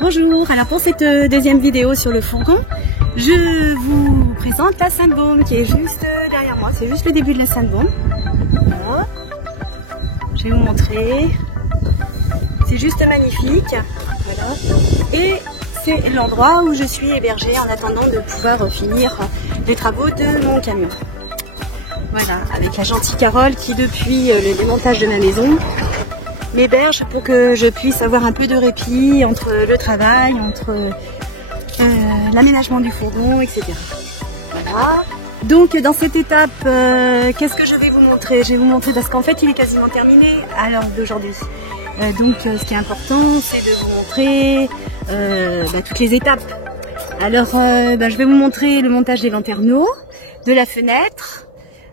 Bonjour, alors pour cette deuxième vidéo sur le fourgon, je vous présente la Sainte-Baume qui est juste derrière moi, c'est juste le début de la Sainte-Baume. Voilà. Je vais vous montrer, c'est juste magnifique, voilà. Et c'est l'endroit où je suis hébergée en attendant de pouvoir finir les travaux de mon camion. Voilà, avec la gentille Carole qui depuis le démontage de ma maison m'héberge pour que je puisse avoir un peu de répit entre le travail, entre l'aménagement du fourgon, etc. Voilà. Donc dans cette étape, qu'est-ce que je vais vous montrer? Je vais vous montrer parce qu'en fait il est quasiment terminé à l'heure d'aujourd'hui. Donc ce qui est important c'est de vous montrer toutes les étapes. Alors je vais vous montrer le montage des lanterneaux, de la fenêtre,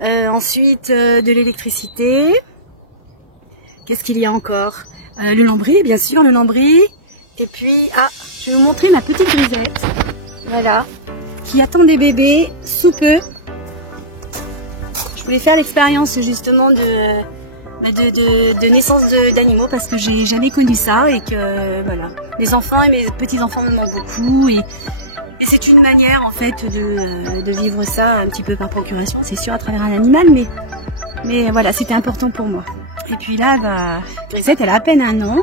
ensuite de l'électricité. Qu'est-ce qu'il y a encore? Le lambris, bien sûr, le lambris. Et puis, je vais vous montrer ma petite grisette. Voilà. Qui attend des bébés sous peu. Je voulais faire l'expérience justement de naissance d'animaux parce que j'ai jamais connu ça et que voilà. Mes enfants et mes petits-enfants me manquent beaucoup et c'est une manière en fait de vivre ça un petit peu par procuration. C'est sûr à travers un animal, mais voilà, c'était important pour moi. Et puis là, Grisette, elle a à peine 1 an.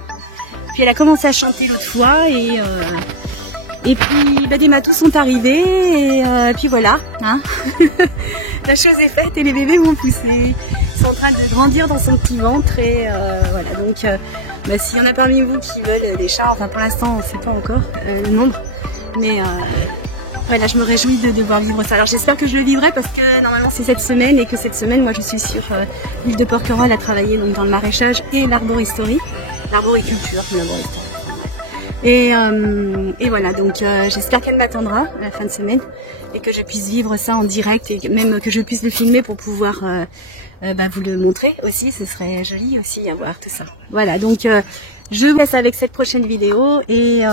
Puis elle a commencé à chanter l'autre fois et puis des matous sont arrivés et puis voilà. Hein. La chose est faite et les bébés vont pousser. Ils sont en train de grandir dans son petit ventre et voilà. Donc s'il y en a parmi vous qui veulent des chats, enfin pour l'instant on ne sait pas encore le nombre, mais voilà, je me réjouis de devoir vivre ça. Alors j'espère que je le vivrai parce que normalement c'est cette semaine et que cette semaine moi je suis sur l'île de Porquerolles à travailler donc dans le maraîchage et l'arboristerie, l'arboriculture, et voilà, donc j'espère qu'elle m'attendra à la fin de semaine et que je puisse vivre ça en direct et même que je puisse le filmer pour pouvoir vous le montrer aussi. Ce serait joli aussi à voir tout ça. Voilà, donc je vous laisse avec cette prochaine vidéo et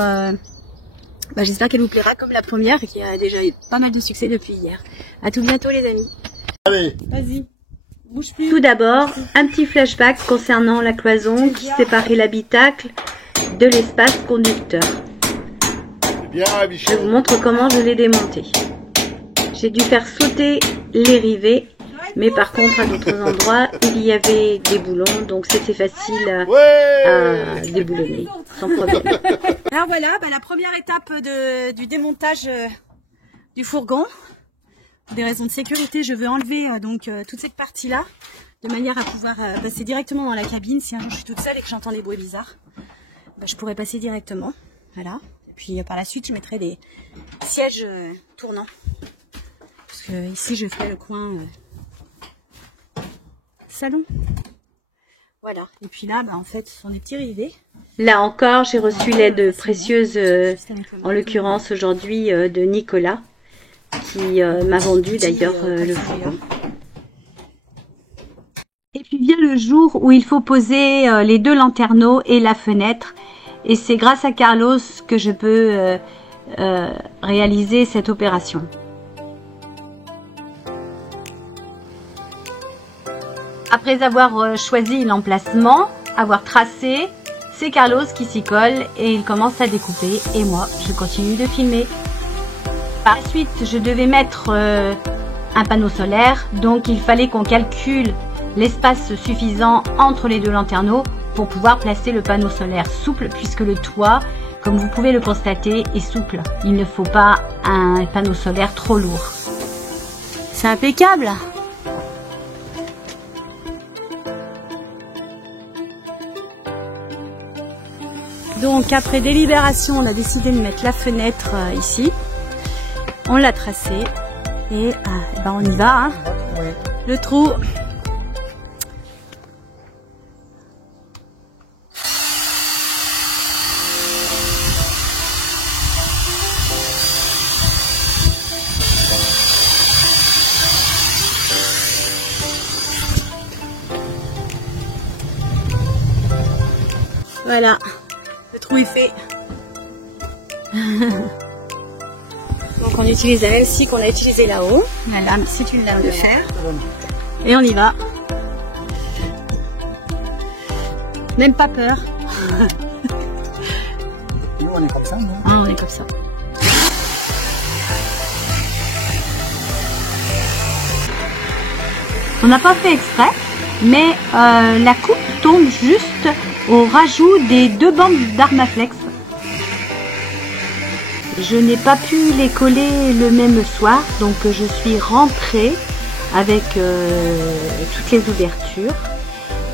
j'espère qu'elle vous plaira comme la première et qui a déjà eu pas mal de succès depuis hier. À tout bientôt les amis. Allez, vas-y, bouge plus. Tout d'abord, un petit flashback concernant la cloison qui séparait l'habitacle de l'espace conducteur. Je vous montre comment je l'ai démonté. J'ai dû faire sauter les rivets, mais par contre à d'autres endroits il y avait des boulons, donc c'était facile à déboulonner sans problème. Alors voilà, la première étape du démontage du fourgon. Pour des raisons de sécurité, je veux enlever toute cette partie-là, de manière à pouvoir passer directement dans la cabine. Si un jour je suis toute seule et que j'entends des bruits bizarres, je pourrais passer directement. Voilà. Et puis par la suite, je mettrai des sièges tournants. Parce que ici, je ferai le coin salon. Voilà. Et puis là, en fait, ce sont des petits rivets. Là encore, j'ai reçu l'aide précieuse, en l'occurrence aujourd'hui, de Nicolas, qui m'a vendu d'ailleurs le fourgon. Et puis vient le jour où il faut poser les 2 lanterneaux et la fenêtre. Et c'est grâce à Carlos que je peux réaliser cette opération. Après avoir choisi l'emplacement, avoir tracé, c'est Carlos qui s'y colle et il commence à découper et moi je continue de filmer. Par la suite je devais mettre un panneau solaire, donc il fallait qu'on calcule l'espace suffisant entre les 2 lanterneaux pour pouvoir placer le panneau solaire souple puisque le toit, comme vous pouvez le constater, est souple. Il ne faut pas un panneau solaire trop lourd. C'est impeccable. Donc après délibération, on a décidé de mettre la fenêtre ici. On l'a tracé et on y va. Hein. Oui. Le trou. Voilà. Le trou est fait. Donc on utilise la même scie qu'on a utilisée là-haut. La lame, c'est une lame de fer. Et on y va. Même pas peur. Nous on est comme ça. ça. On n'a pas fait exprès, mais la coupe tombe juste au rajout des 2 bandes d'Armaflex. Je n'ai pas pu les coller le même soir, donc je suis rentrée avec toutes les ouvertures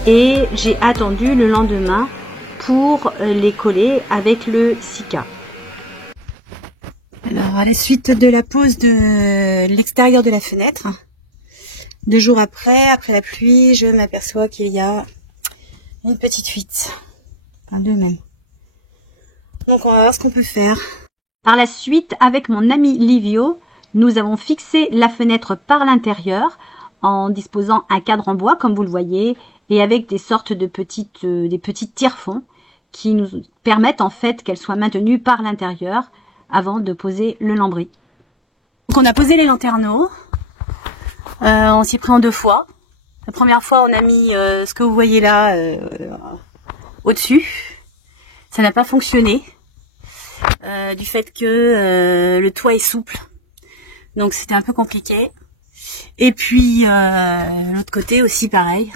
et j'ai attendu le lendemain pour les coller avec le Sika. Alors à la suite de la pose de l'extérieur de la fenêtre, 2 jours après la pluie, je m'aperçois qu'il y a une petite fuite. Enfin 2 même. Donc on va voir ce qu'on peut faire. Par la suite, avec mon ami Livio, nous avons fixé la fenêtre par l'intérieur en disposant un cadre en bois, comme vous le voyez, et avec des sortes de des petits tire-fonds qui nous permettent en fait qu'elle soit maintenue par l'intérieur avant de poser le lambris. Donc on a posé les lanterneaux. On s'y prend 2 fois. La première fois, on a mis ce que vous voyez là au-dessus. Ça n'a pas fonctionné. Du fait que le toit est souple, donc c'était un peu compliqué. Et puis l'autre côté aussi pareil.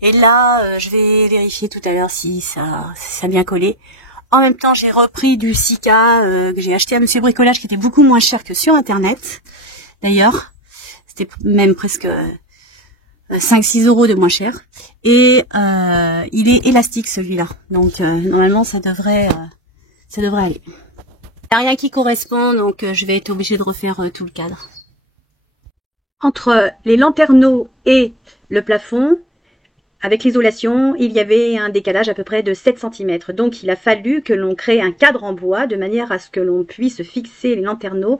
Et là je vais vérifier tout à l'heure si ça a bien collé. En même temps j'ai repris du Sika que j'ai acheté à Monsieur Bricolage, qui était beaucoup moins cher que sur internet d'ailleurs. C'était même presque 5-6 € de moins cher. Et il est élastique celui-là, donc normalement ça devrait aller. Il n'y a rien qui correspond, donc je vais être obligée de refaire tout le cadre. Entre les lanterneaux et le plafond, avec l'isolation, il y avait un décalage à peu près de 7 cm. Donc il a fallu que l'on crée un cadre en bois de manière à ce que l'on puisse fixer les lanterneaux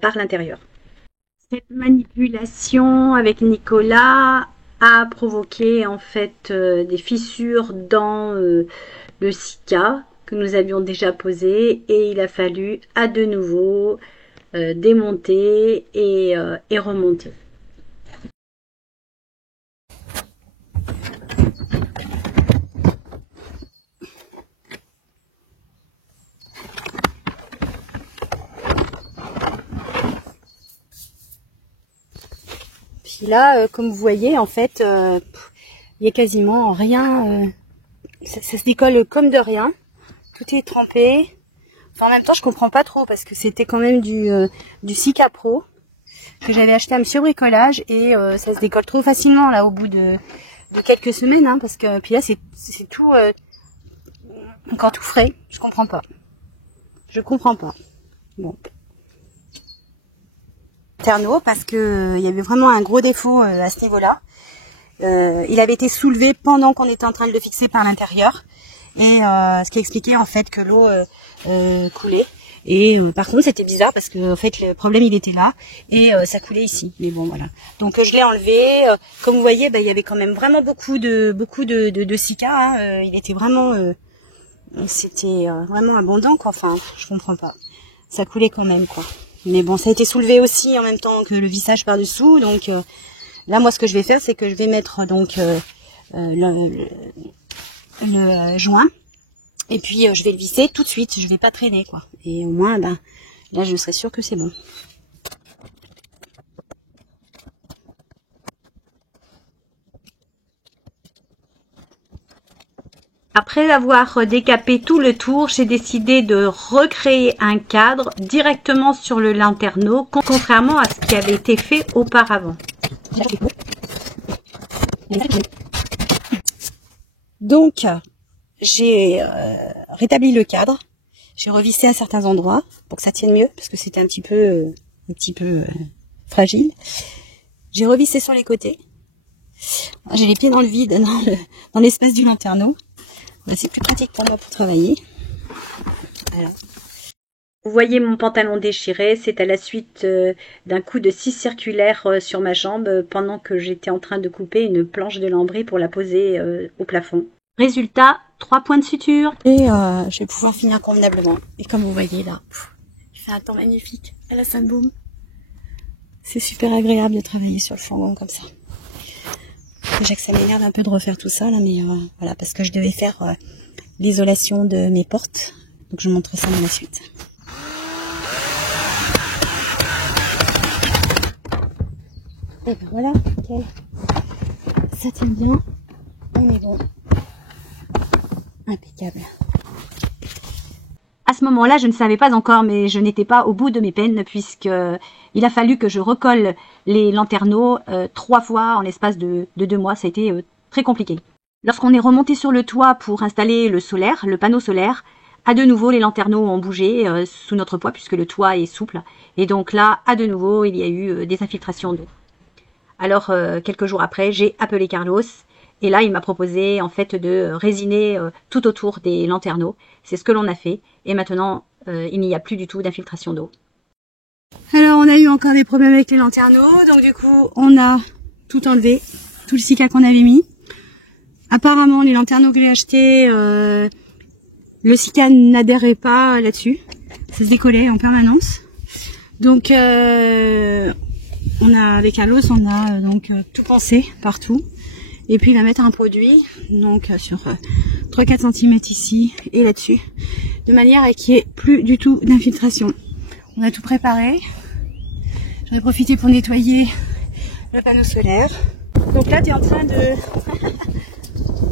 par l'intérieur. Cette manipulation avec Nicolas a provoqué en fait des fissures dans le Sika que nous avions déjà posé, et il a fallu à de nouveau démonter et remonter. Puis là, comme vous voyez, en fait, il y a quasiment rien. Ça se décolle comme de rien. Tout est trempé. Enfin, en même temps, je comprends pas trop parce que c'était quand même du Sika Pro que j'avais acheté à Monsieur Bricolage, et ça se décolle trop facilement là au bout de quelques semaines, hein, parce que puis là c'est tout encore tout frais. Je comprends pas. Bon. Terno, parce que il y avait vraiment un gros défaut à ce niveau-là. Il avait été soulevé pendant qu'on était en train de le fixer par l'intérieur, et ce qui expliquait en fait que l'eau coulait. Et par contre c'était bizarre parce que en fait le problème il était là, et ça coulait ici. Mais bon voilà. Donc je l'ai enlevé. Comme vous voyez, il y avait quand même vraiment beaucoup de Sika. Hein. Il était vraiment, c'était vraiment abondant quoi. Enfin, je comprends pas. Ça coulait quand même quoi. Mais bon, ça a été soulevé aussi en même temps que le vissage par dessous. Donc là, moi, ce que je vais faire, c'est que je vais mettre donc le joint. Et puis je vais le visser tout de suite, je vais pas traîner quoi. Et au moins là je serai sûre que c'est bon. Après avoir décapé tout le tour, j'ai décidé de recréer un cadre directement sur le lanterneau, contrairement à ce qui avait été fait auparavant. Donc j'ai rétabli le cadre, j'ai revissé à certains endroits pour que ça tienne mieux, parce que c'était un petit peu fragile. J'ai revissé sur les côtés. J'ai les pieds dans le vide, dans l'espace du lanterneau. C'est plus pratique pour moi pour travailler. Voilà. Vous voyez mon pantalon déchiré, c'est à la suite d'un coup de scie circulaire sur ma jambe pendant que j'étais en train de couper une planche de lambris pour la poser au plafond. Résultat, 3 points de suture. Et je vais pouvoir finir convenablement. Et comme vous voyez là, il fait un temps magnifique à la Sainte-Baume. C'est super agréable de travailler sur le flangon comme ça. Déjà que ça m'énerve un peu de refaire tout ça là, mais voilà, parce que je devais faire l'isolation de mes portes. Donc je vous montre ça dans la suite. Et ben voilà, nickel. Ça tient bien. On est bon. Impeccable. À ce moment-là, je ne savais pas encore, mais je n'étais pas au bout de mes peines, puisque il a fallu que je recolle les lanterneaux 3 fois en l'espace de 2 mois. Ça a été très compliqué. Lorsqu'on est remonté sur le toit pour installer le solaire, le panneau solaire, à de nouveau, les lanterneaux ont bougé sous notre poids, puisque le toit est souple. Et donc là, à de nouveau, il y a eu des infiltrations d'eau. Alors, quelques jours après, j'ai appelé Carlos. Et là, il m'a proposé en fait de résiner tout autour des lanterneaux. C'est ce que l'on a fait. Et maintenant, il n'y a plus du tout d'infiltration d'eau. Alors, on a eu encore des problèmes avec les lanterneaux. Donc du coup, on a tout enlevé, tout le silica qu'on avait mis. Apparemment, les lanterneaux que j'ai achetés, le silica n'adhérait pas là-dessus. Ça se décollait en permanence. Donc, avec Carlos, on a donc tout pensé partout. Et puis, il va mettre un produit, donc sur 3-4 cm ici et là-dessus, de manière à qu'il n'y ait plus du tout d'infiltration. On a tout préparé. J'en ai profité pour nettoyer le panneau solaire. Donc là, tu es en train de...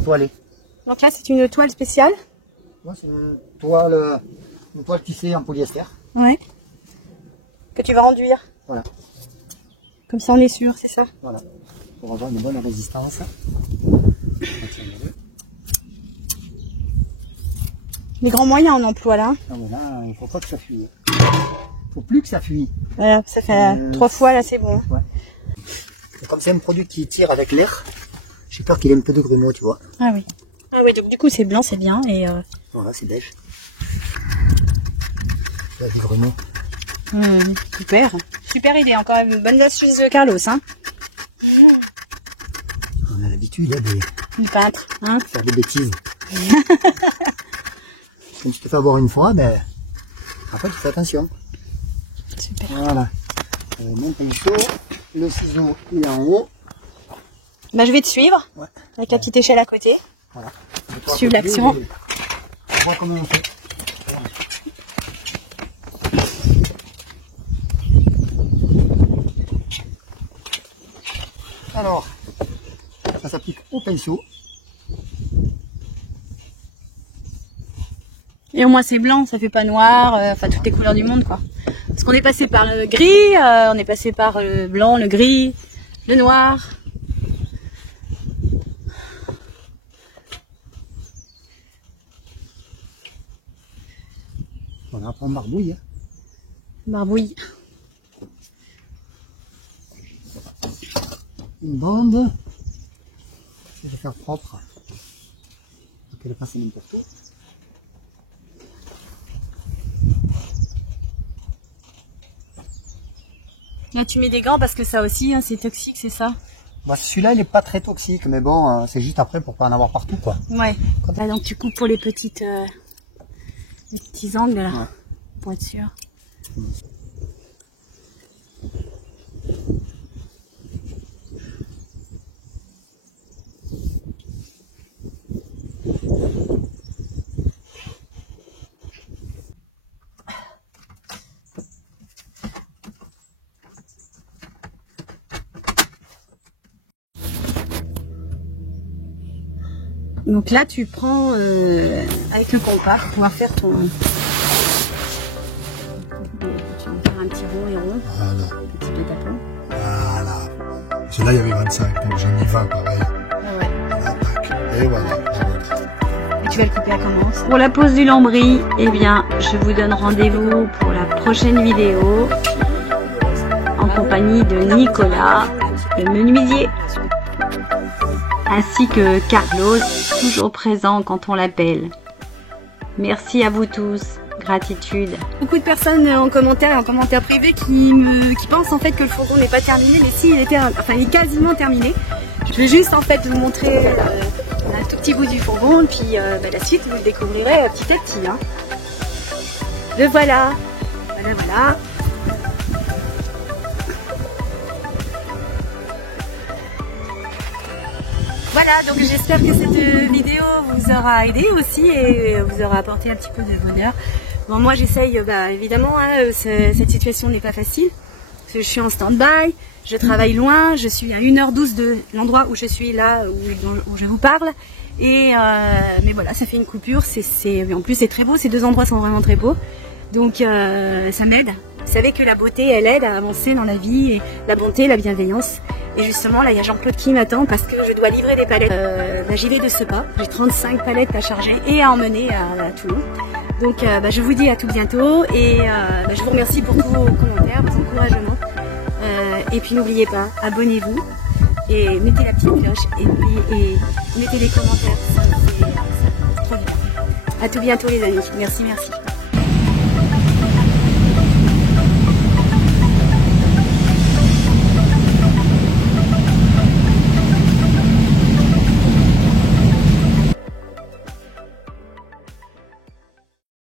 Toiler. Donc là, c'est une toile spéciale. Ouais, c'est une toile tissée en polyester. Ouais. Que tu vas enduire. Voilà. Comme ça, on est sûr, c'est ça. Voilà. Pour avoir une bonne résistance. Les grands moyens en emploi là. Non, mais là, il ne faut pas que ça fuit. Il ne faut plus que ça fuit. Voilà, ça fait 3 fois là, c'est bon. Ouais. Et comme c'est un produit qui tire avec l'air, j'ai peur qu'il ait un peu de grumeaux, tu vois. Ah oui. Ah oui, donc du coup c'est blanc, c'est bien. Et voilà, c'est beige. Il y a des grumeaux. Super. Super idée, encore une bonne astuce de Carlos, hein. On a l'habitude Du peintre, hein. de faire des bêtises. Quand tu te fais avoir une fois, mais après tu fais attention. Super. Voilà. Mon pinceau, le ciseau il est en haut. Bah, je vais te suivre, Ouais. avec la petite échelle à côté. Voilà. Suivre l'action. On voit comment on fait. Alors, ça s'applique au pinceau. Et au moins c'est blanc, ça fait pas noir, enfin toutes les couleurs du monde quoi. Parce qu'on est passé par le gris, on est passé par le blanc, le gris, le noir. Voilà, après on barbouille. Hein. Barbouille. Une bande. Je vais faire propre. Pour qu'elle passe n'importe où. Là tu mets des gants parce que ça aussi hein, c'est toxique, c'est ça? Bah, celui-là il est pas très toxique, mais bon, c'est juste après pour pas en avoir partout quoi. Ouais. Là donc tu coupes pour les petits angles là, Ouais. pour être sûr. Donc là, tu prends avec le compas pour pouvoir faire ton... Tu vas faire un petit rond et rond, Voilà. un petit pétapon. Voilà. Celui-là il y avait 25, donc j'ai mis 20 pareil. Ah ouais. Voilà, tac. Et voilà. Et tu vas le couper à comment ça? Pour la pose du lambris, eh bien, je vous donne rendez-vous pour la prochaine vidéo en compagnie de Nicolas, le menuisier, ainsi que Carlos, toujours présent quand on l'appelle. Merci à vous tous, gratitude. Beaucoup de personnes en commentaire et en commentaire privé qui pensent en fait que le fourgon n'est pas terminé, mais si il est quasiment terminé. Je vais juste en fait vous montrer un tout petit bout du fourgon, et puis la suite vous le découvrirez petit à petit. Hein. Le voilà, voilà. Voilà, donc j'espère que cette vidéo vous aura aidé aussi et vous aura apporté un petit peu de bonheur. Bon, moi j'essaye, évidemment, hein, cette situation n'est pas facile. que je suis en stand-by, je travaille loin, je suis à 1h12 de l'endroit où je suis là, où je vous parle. Et mais voilà, ça fait une coupure, en plus c'est très beau, ces deux endroits sont vraiment très beaux. Donc ça m'aide. Vous savez que la beauté, elle aide à avancer dans la vie, et la bonté, la bienveillance. Et justement, là, il y a Jean-Claude qui m'attend parce que je dois livrer des palettes. J'y vais de ce pas. J'ai 35 palettes à charger et à emmener à Toulon. Donc, je vous dis à tout bientôt et je vous remercie pour tous vos commentaires, vos encouragements. Et puis, n'oubliez pas, abonnez-vous et mettez la petite cloche et mettez les commentaires. Ça, c'est trop bien. À tout bientôt, les amis. Merci, merci.